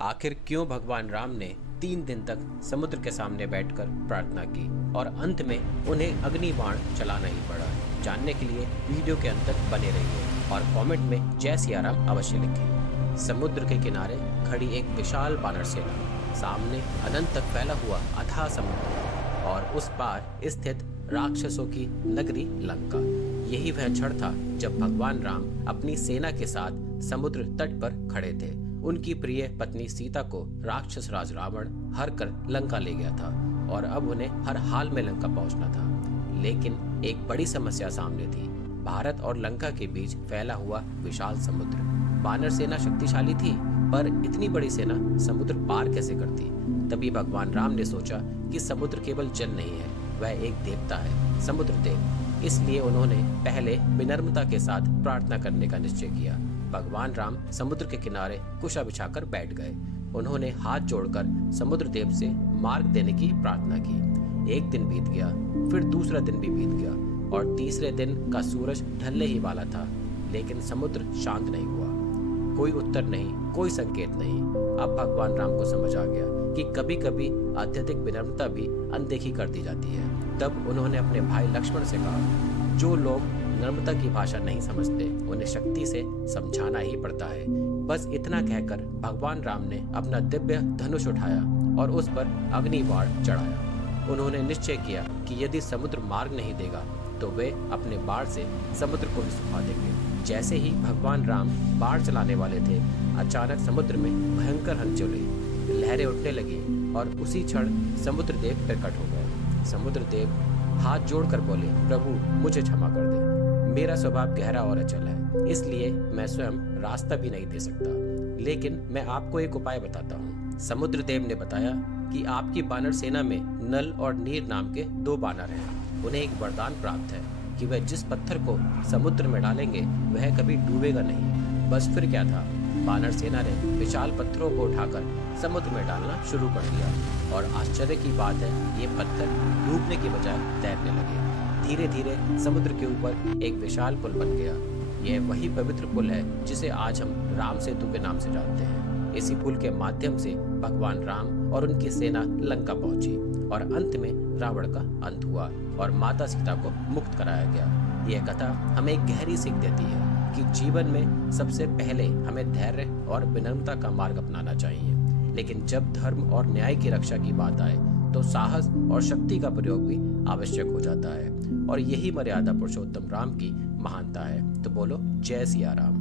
आखिर क्यों भगवान राम ने 3 दिन तक समुद्र के सामने बैठकर प्रार्थना की और अंत में उन्हें अग्नि बाण चलाना ही पड़ा? जानने के लिए वीडियो के अंत तक बने रहिए और कमेंट में जय सिया राम अवश्य लिखें। समुद्र के किनारे खड़ी एक विशाल बानर सेना, सामने अनंत तक फैला हुआ अथाह समुद्र और उस पार स्थित राक्षसों की नगरी लंका। यही वह क्षण था जब भगवान राम अपनी सेना के साथ समुद्र तट पर खड़े थे। उनकी प्रिय पत्नी सीता को राक्षस राज रावण हर कर लंका ले गया था और अब उन्हें हर हाल में लंका पहुंचना था। लेकिन एक बड़ी समस्या सामने थी, भारत और लंका के बीच फैला हुआ विशाल समुद्र। बानर सेना शक्तिशाली थी, पर इतनी बड़ी सेना समुद्र पार कैसे करती? तभी भगवान राम ने सोचा कि समुद्र केवल जल नहीं है, वह एक देवता है, समुद्र देव। इसलिए उन्होंने पहले विनम्रता के साथ प्रार्थना करने का निश्चय किया। भगवान राम समुद्र के किनारे कुशा बिछाकर बैठ गए। उन्होंने हाथ जोड़कर समुद्र देव से मार्ग देने की प्रार्थना की। एक दिन बीत गया, फिर दूसरा दिन भी बीत गया और तीसरे दिन का सूरज ढलने ही वाला था, लेकिन समुद्र शांत नहीं हुआ। कोई उत्तर नहीं, कोई संकेत नहीं। अब भगवान राम को समझ आ गया कि कभी कभी अत्यधिक विनम्रता भी अनदेखी कर दी जाती है। तब उन्होंने अपने भाई लक्ष्मण से कहा, जो लोग नम्रता की भाषा नहीं समझते उन्हें शक्ति से समझाना ही पड़ता है। बस इतना कहकर भगवान राम ने अपना दिव्य धनुष उठाया और उस पर अग्नि बाण चढ़ाया। उन्होंने निश्चय किया कि यदि समुद्र मार्ग नहीं देगा तो वे अपने बाण से समुद्र को भी सुखा देंगे। जैसे ही भगवान राम बाण चलाने वाले थे, अचानक समुद्र में भयंकर हलचल हुई, लहरें उठने लगी और उसी क्षण समुद्र देव प्रकट हो गए। समुद्र देव हाथ जोड़कर बोले, प्रभु मुझे क्षमा कर दे, मेरा स्वभाव गहरा और अचल है, इसलिए मैं स्वयं रास्ता भी नहीं दे सकता। लेकिन मैं आपको एक उपाय बताता हूँ। समुद्र देव ने बताया कि आपकी बानर सेना में नल और नीर नाम के 2 बानर हैं। उन्हें एक वरदान प्राप्त है कि वह जिस पत्थर को समुद्र में डालेंगे वह कभी डूबेगा नहीं। बस फिर क्या था, बानर सेना ने विशाल पत्थरों को उठाकर समुद्र में डालना शुरू कर दिया और आश्चर्य की बात है, ये पत्थर डूबने की बजाय तैरने लगे। धीरे धीरे समुद्र के ऊपर एक विशाल पुल बन गया। यह वही पवित्र पुल है जिसे आज हम राम सेतु के नाम से जानते हैं। इसी पुल के माध्यम से भगवान राम और उनकी सेना लंका पहुंची और अंत में रावण का अंत हुआ और माता सीता को मुक्त कराया गया। यह कथा हमें एक गहरी सीख देती है कि जीवन में सबसे पहले हमें धैर्य और विनम्रता का मार्ग अपनाना चाहिए, लेकिन जब धर्म और न्याय की रक्षा की बात आए तो साहस और शक्ति का प्रयोग भी आवश्यक हो जाता है और यही मर्यादा पुरुषोत्तम राम की महानता है। तो बोलो जय सिया राम।